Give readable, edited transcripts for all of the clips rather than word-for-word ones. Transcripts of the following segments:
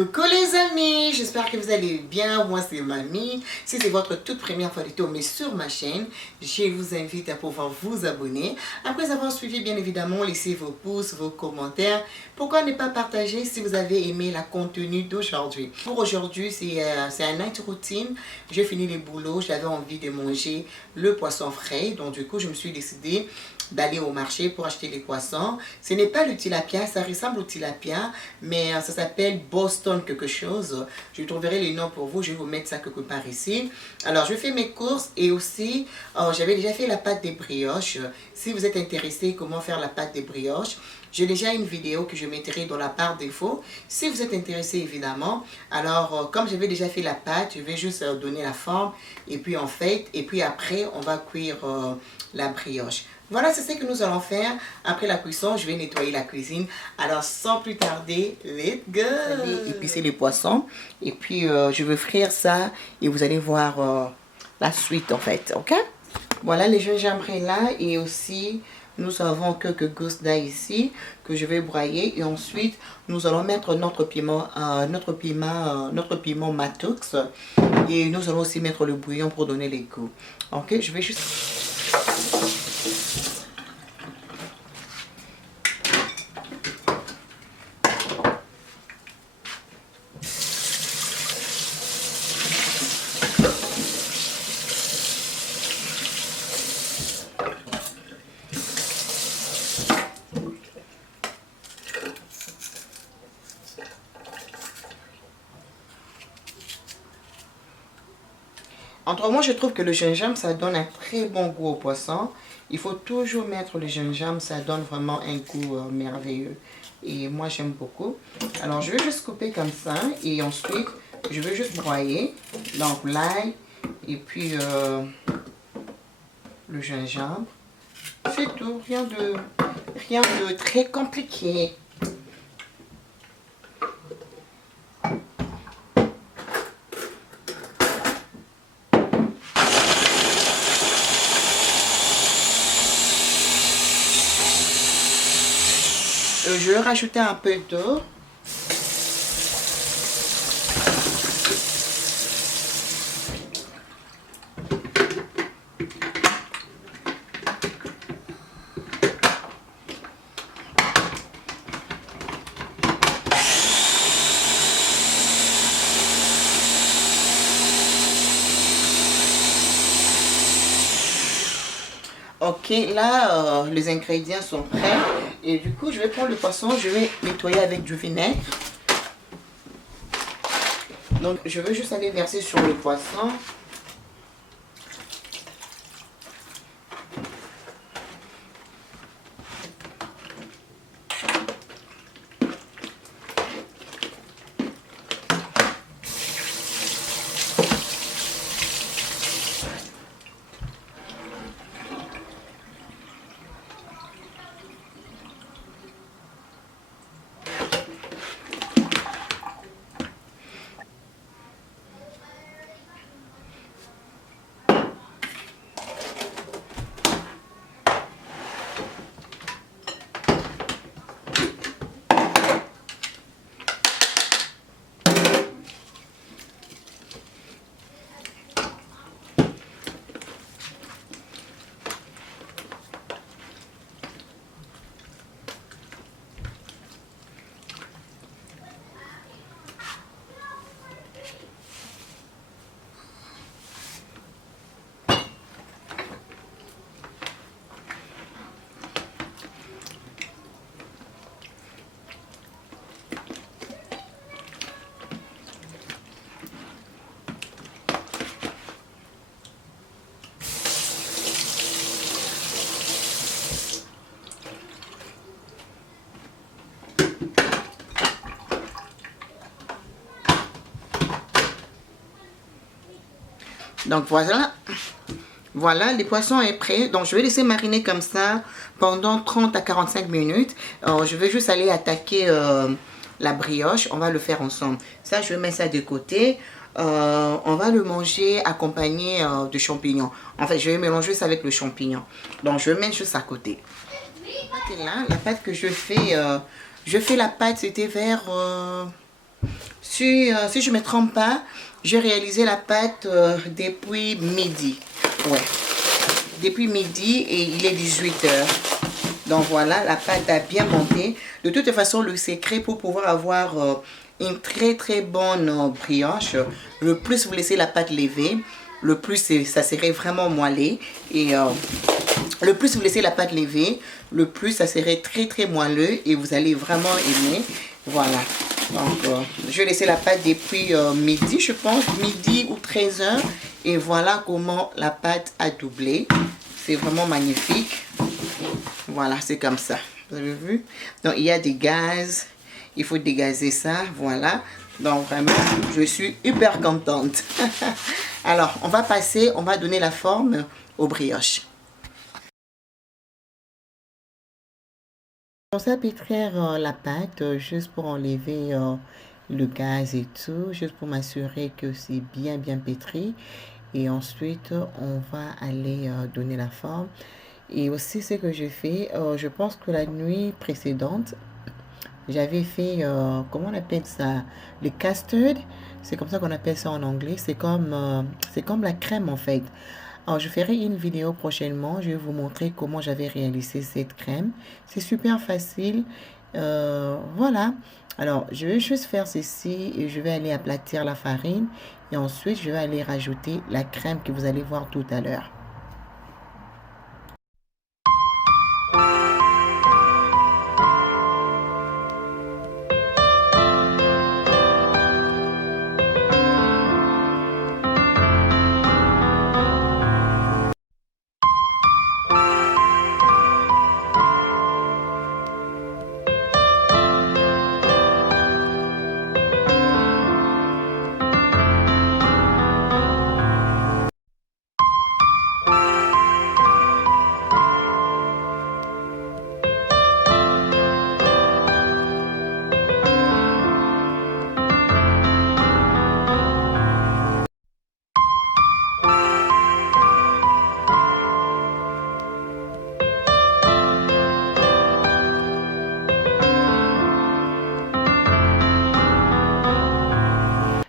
Coucou les amis, j'espère que vous allez bien. Moi c'est Mamie. Si c'est votre toute première fois de tomber sur ma chaîne, je vous invite à pouvoir vous abonner. Après avoir suivi, bien évidemment, laissez vos pouces, vos commentaires. Pourquoi ne pas partager si vous avez aimé la contenu d'aujourd'hui? Pour aujourd'hui, c'est un night routine. J'ai fini les boulots, j'avais envie de manger le poisson frais. Donc du coup, je me suis décidée d'aller au marché pour acheter les poissons. Ce n'est pas le tilapia, ça ressemble au tilapia, mais ça s'appelle Boston quelque chose. Je trouverai les noms pour vous, je vais vous mettre ça quelque part ici. Alors je fais mes courses et aussi j'avais déjà fait la pâte des brioches. Si vous êtes intéressé comment faire la pâte des brioches, j'ai déjà une vidéo que je mettrai dans la barre d'infos. Si vous êtes intéressé évidemment, alors comme j'avais déjà fait la pâte, je vais juste donner la forme et puis en fait, et puis après on va cuire la brioche. Voilà, c'est ce que nous allons faire. Après la cuisson, je vais nettoyer la cuisine. Alors, sans plus tarder, let's go! Épicer les poissons. Et puis, je vais frire ça. Et vous allez voir la suite, en fait. OK? Voilà, les gingembre là. Et aussi, nous avons quelques gousses d'ail ici que je vais broyer. Et ensuite, nous allons mettre notre piment Matux. Et nous allons aussi mettre le bouillon pour donner les goûts. OK? Je vais juste... Entre moi, je trouve que le gingembre, ça donne un très bon goût au poisson. Il faut toujours mettre le gingembre, ça donne vraiment un goût merveilleux. Et moi, j'aime beaucoup. Alors, je vais juste couper comme ça. Et ensuite, je vais juste broyer. Donc, l'ail et puis le gingembre. C'est tout. Rien de très compliqué. Je vais rajouter un peu d'eau. Ok, là, les ingrédients sont prêts. Et du coup, je vais prendre le poisson, je vais nettoyer avec du vinaigre. Donc, je vais juste aller verser sur le poisson. Donc voilà, le poisson est prêt. Donc je vais laisser mariner comme ça pendant 30 à 45 minutes. Je vais juste aller attaquer la brioche. On va le faire ensemble. Ça, je mets ça de côté. On va le manger accompagné de champignons. En fait, je vais mélanger ça avec le champignon. Donc je mets juste à côté. Là, la pâte que je fais la pâte, c'était vers si je ne me trompe pas, j'ai réalisé la pâte depuis midi. Ouais, depuis midi et il est 18 heures. Donc voilà, la pâte a bien monté. De toute façon, le secret pour pouvoir avoir une très bonne brioche, le plus vous laissez la pâte lever, le plus ça serait vraiment moelleux. Et le plus vous laissez la pâte lever, le plus ça serait très moelleux et vous allez vraiment aimer. Voilà. Donc, je vais laisser la pâte depuis midi, je pense, midi ou 13 heures. Et voilà comment la pâte a doublé. C'est vraiment magnifique. Voilà, c'est comme ça. Vous avez vu? Donc, il y a des gaz. Il faut dégazer ça. Voilà. Donc, vraiment, je suis hyper contente. Alors, on va passer, on va donner la forme aux brioches. On va pétrir la pâte juste pour enlever le gaz et tout, juste pour m'assurer que c'est bien pétri. Et ensuite, on va aller donner la forme. Et aussi, ce que j'ai fait, je pense que la nuit précédente, j'avais fait, comment on appelle ça? Le custard. C'est comme ça qu'on appelle ça en anglais. C'est comme la crème en fait. Alors, je ferai une vidéo prochainement. Je vais vous montrer comment j'avais réalisé cette crème. C'est super facile. Voilà. Alors, je vais juste faire ceci et je vais aller aplatir la farine. Et ensuite, je vais aller rajouter la crème que vous allez voir tout à l'heure.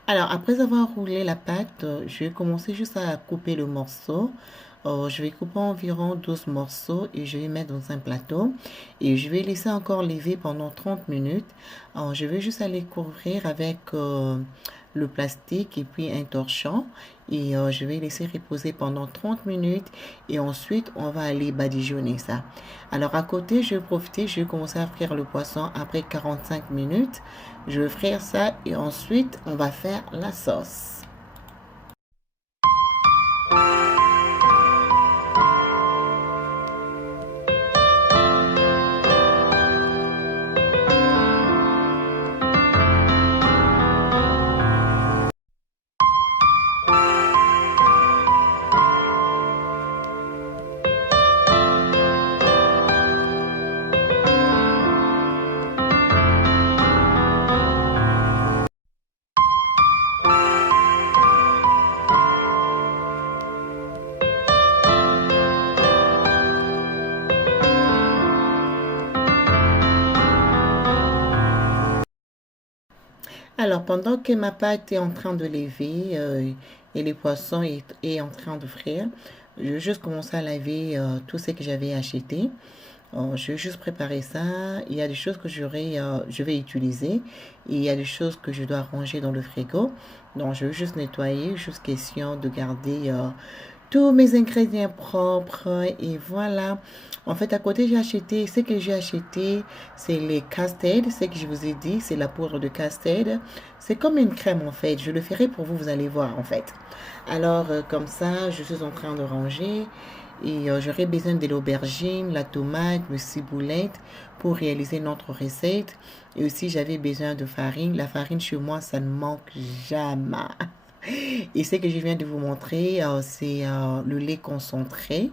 Alors, après avoir roulé la pâte, je vais commencer juste à couper le morceau. Je vais couper environ 12 morceaux et je vais mettre dans un plateau. Et je vais laisser encore lever pendant 30 minutes. Alors, je vais juste aller couvrir avec le plastique et puis un torchon. Et je vais laisser reposer pendant 30 minutes. Et ensuite, on va aller badigeonner ça. Alors, à côté, je vais profiter, je vais commencer à frire le poisson après 45 minutes. Je vais frire ça et ensuite, on va faire la sauce. Alors, pendant que ma pâte est en train de lever et les poissons est en train de frire, je vais juste commencer à laver tout ce que j'avais acheté. Je vais juste préparer ça. Il y a des choses que je vais utiliser et il y a des choses que je dois ranger dans le frigo. Donc, je vais juste nettoyer, juste question de garder tous mes ingrédients propres et voilà. En fait, à côté, ce que j'ai acheté, c'est les custard, ce que je vous ai dit, c'est la poudre de custard. C'est comme une crème en fait, je le ferai pour vous, vous allez voir en fait. Alors, comme ça, je suis en train de ranger et j'aurai besoin de l'aubergine, la tomate, le ciboulette pour réaliser notre recette. Et aussi, j'avais besoin de farine. La farine chez moi, ça ne manque jamais. Et ce que je viens de vous montrer, c'est le lait concentré.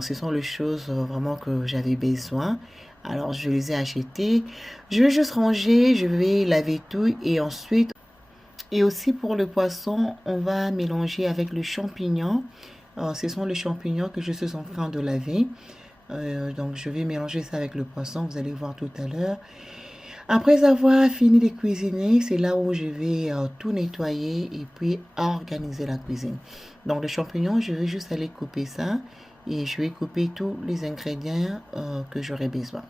Ce sont les choses vraiment que j'avais besoin. Alors, je les ai achetées. Je vais juste ranger, je vais laver tout et ensuite... Et aussi pour le poisson, on va mélanger avec le champignon. Ce sont les champignons que je suis en train de laver. Donc, je vais mélanger ça avec le poisson. Vous allez voir tout à l'heure. Après avoir fini de cuisiner, c'est là où je vais tout nettoyer et puis organiser la cuisine. Donc les champignons, je vais juste aller couper ça et je vais couper tous les ingrédients que j'aurai besoin.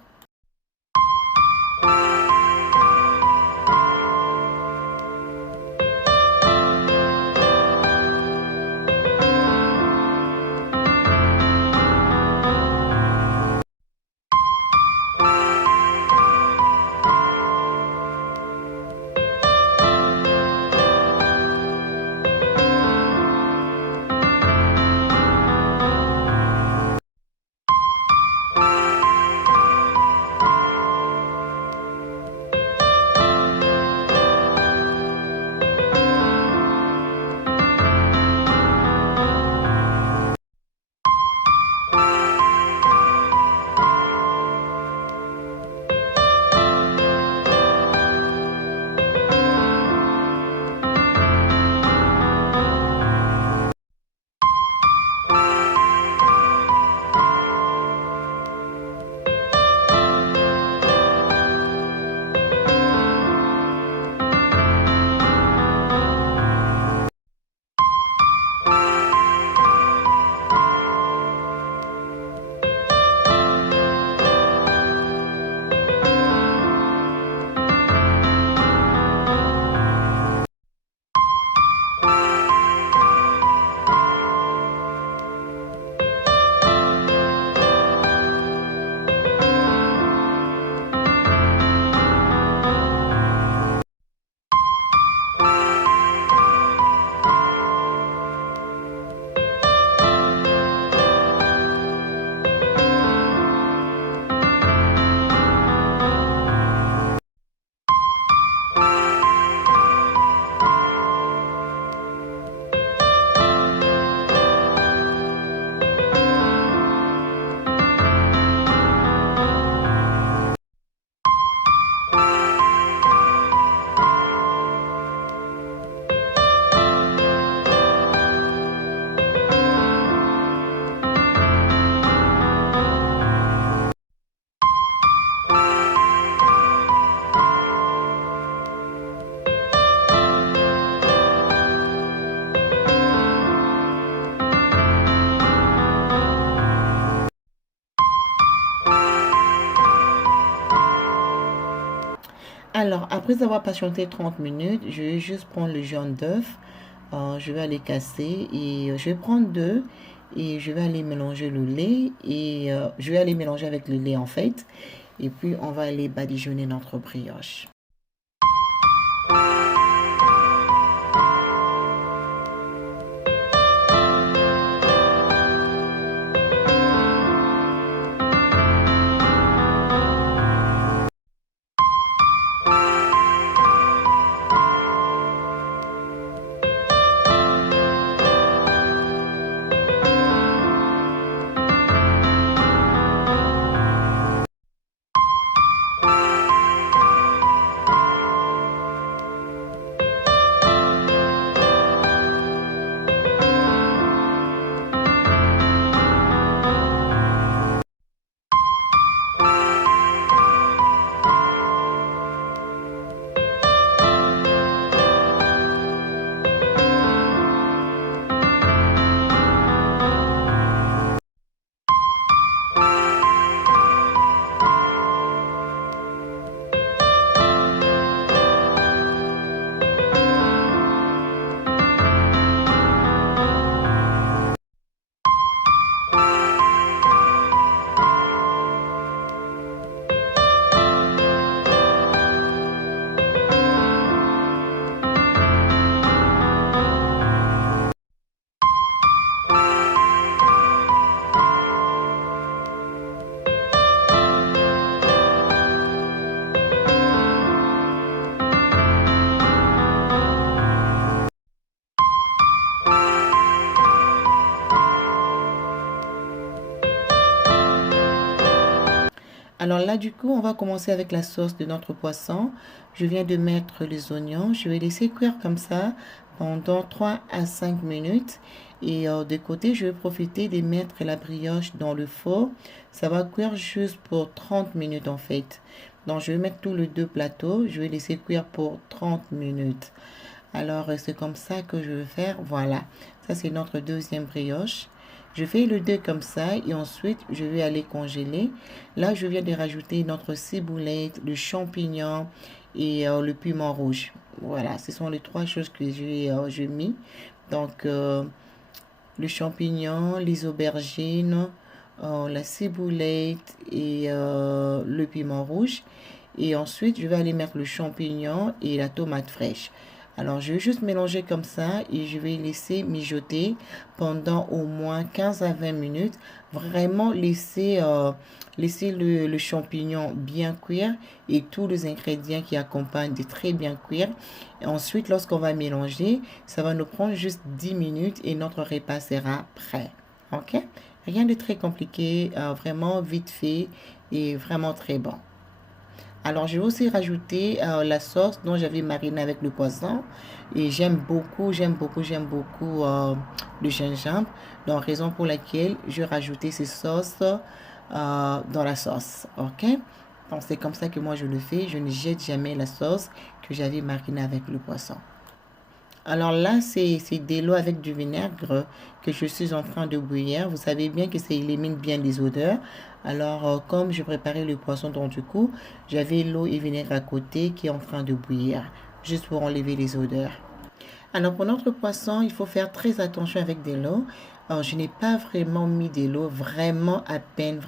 Alors, après avoir patienté 30 minutes, je vais juste prendre le jaune d'œuf. Je vais aller casser et je vais prendre deux et je vais aller mélanger le lait et je vais aller mélanger avec le lait en fait. Et puis, on va aller badigeonner notre brioche. Alors là, du coup, on va commencer avec la sauce de notre poisson. Je viens de mettre les oignons. Je vais laisser cuire comme ça pendant 3 à 5 minutes. Et de côté, je vais profiter de mettre la brioche dans le four. Ça va cuire juste pour 30 minutes en fait. Donc, je vais mettre tous les deux plateaux. Je vais laisser cuire pour 30 minutes. Alors, c'est comme ça que je vais faire. Voilà. Ça, c'est notre deuxième brioche. Je fais le deux comme ça et ensuite, je vais aller congeler. Là, je viens de rajouter notre ciboulette, le champignon et le piment rouge. Voilà, ce sont les trois choses que j'ai mis. Donc, le champignon, les aubergines, la ciboulette et le piment rouge. Et ensuite, je vais aller mettre le champignon et la tomate fraîche. Alors, je vais juste mélanger comme ça et je vais laisser mijoter pendant au moins 15 à 20 minutes. Vraiment laisser, le champignon bien cuire et tous les ingrédients qui accompagnent de très bien cuire. Et ensuite, lorsqu'on va mélanger, ça va nous prendre juste 10 minutes et notre repas sera prêt. OK? Rien de très compliqué, vraiment vite fait et vraiment très bon. Alors, je vais aussi rajouter la sauce dont j'avais mariné avec le poisson. Et j'aime beaucoup le gingembre. Donc, raison pour laquelle je vais rajouter ces sauces dans la sauce. OK? Donc, c'est comme ça que moi, je le fais. Je ne jette jamais la sauce que j'avais marinée avec le poisson. Alors là, c'est de l'eau avec du vinaigre que je suis en train de bouillir. Vous savez bien que ça élimine bien les odeurs. Alors, comme je préparais le poisson, donc du coup, j'avais l'eau et vinaigre à côté qui est en train de bouillir, juste pour enlever les odeurs. Alors, pour notre poisson, il faut faire très attention avec de l'eau. Alors, je n'ai pas vraiment mis de l'eau, vraiment à peine.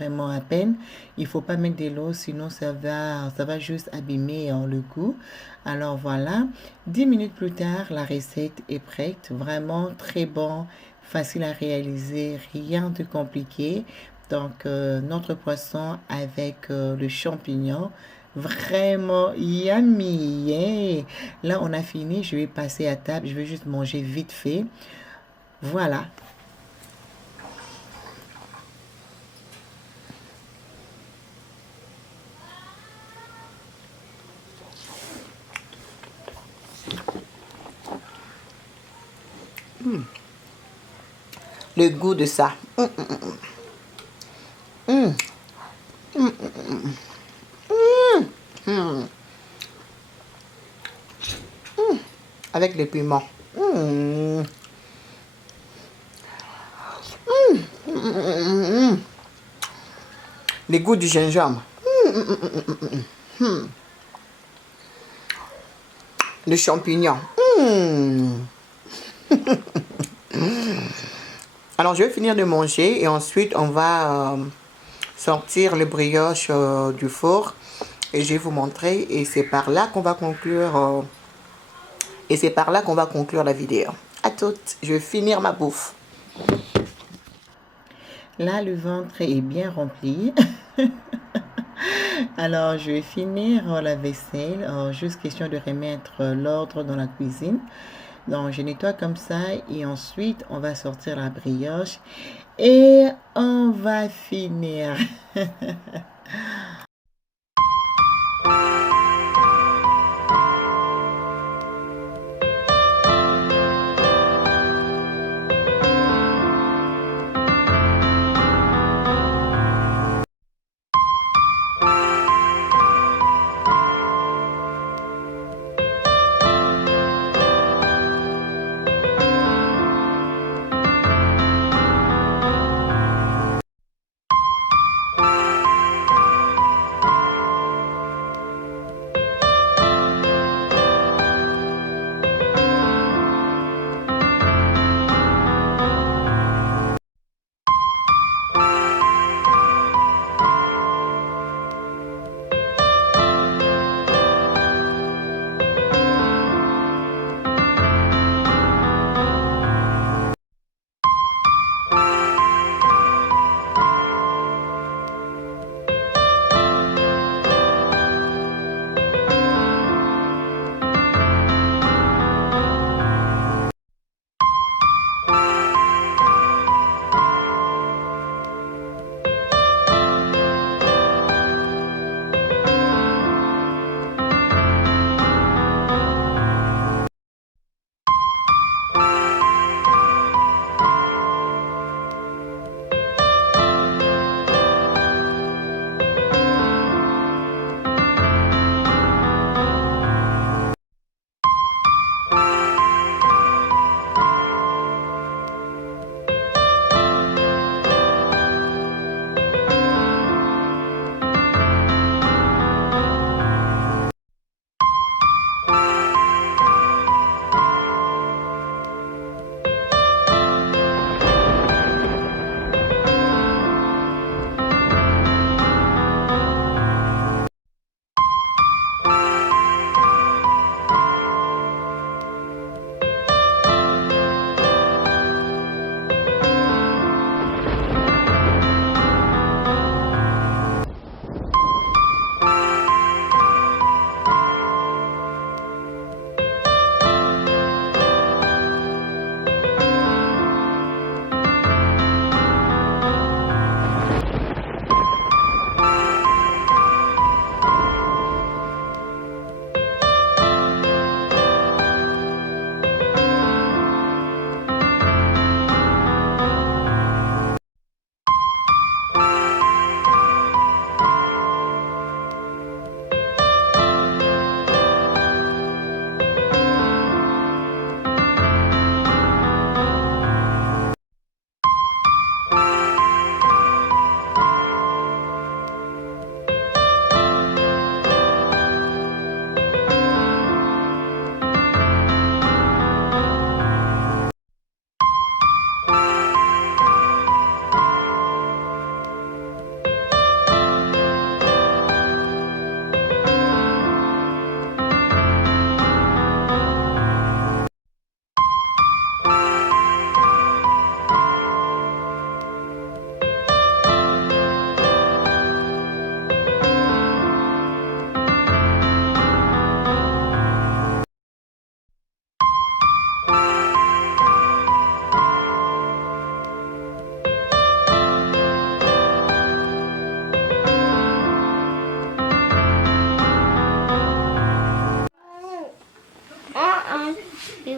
Il faut pas mettre de l'eau, sinon ça va juste abîmer le goût. Alors, voilà. 10 minutes plus tard, la recette est prête. Vraiment très bon, facile à réaliser, rien de compliqué. Donc, notre poisson avec le champignon. Vraiment yummy. Yeah. Là, on a fini. Je vais passer à table. Je vais juste manger vite fait. Voilà. Le goût de ça. Avec les piments. Les goûts du gingembre. Le champignon. Alors, je vais finir de manger et ensuite, on va sortir les brioches du four et je vais vous montrer. Et c'est par là qu'on va conclure. La vidéo. À toutes. Je vais finir ma bouffe. Là, le ventre est bien rempli. Alors, je vais finir la vaisselle. Juste question de remettre l'ordre dans la cuisine. Donc, je nettoie comme ça et ensuite, on va sortir la brioche et on va finir.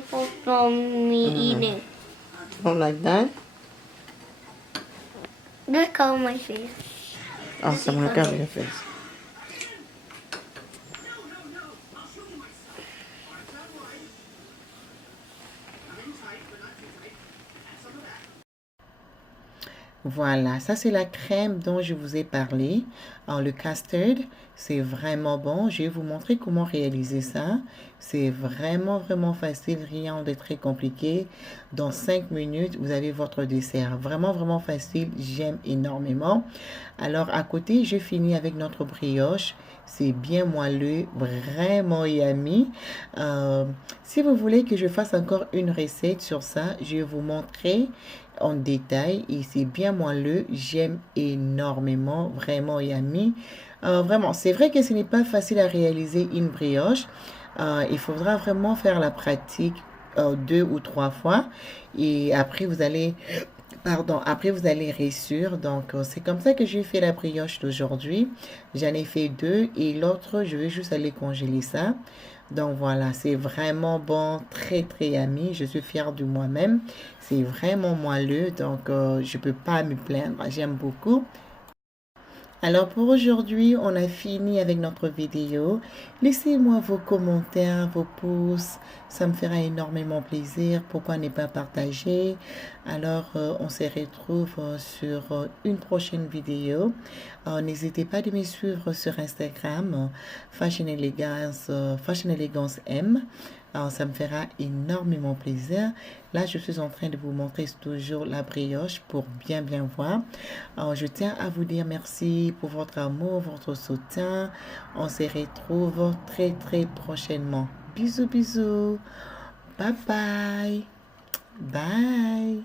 people from me eating. Don't like that? Just cover my face. Oh, so I'm gonna cover your face. Voilà, ça c'est la crème dont je vous ai parlé. Alors, le custard, c'est vraiment bon. Je vais vous montrer comment réaliser ça. C'est vraiment facile, rien de très compliqué. Dans 5 minutes, vous avez votre dessert. Vraiment facile, j'aime énormément. Alors, à côté, je finis avec notre brioche. C'est bien moelleux, vraiment yummy. Si vous voulez que je fasse encore une recette sur ça, je vais vous montrer en détail et c'est bien moelleux. J'aime énormément, vraiment yummy. Vraiment, c'est vrai que ce n'est pas facile à réaliser une brioche. Il faudra vraiment faire la pratique 2 ou 3 fois et après vous allez réussir. Donc, c'est comme ça que j'ai fait la brioche d'aujourd'hui. J'en ai fait 2 et l'autre, je vais juste aller congeler ça. Donc, voilà, c'est vraiment bon, très yummy. Je suis fière de moi-même. C'est vraiment moelleux, donc je peux pas me plaindre. J'aime beaucoup. Alors pour aujourd'hui, on a fini avec notre vidéo. Laissez-moi vos commentaires, vos pouces. Ça me fera énormément plaisir. Pourquoi ne pas partager? Alors, on se retrouve sur une prochaine vidéo. N'hésitez pas de me suivre sur Instagram, Fashion Elegance, Fashion Elegance M. Alors, ça me fera énormément plaisir. Là, je suis en train de vous montrer toujours la brioche pour bien voir. Alors, je tiens à vous dire merci pour votre amour, votre soutien. On se retrouve très prochainement. Bisous. Bye bye.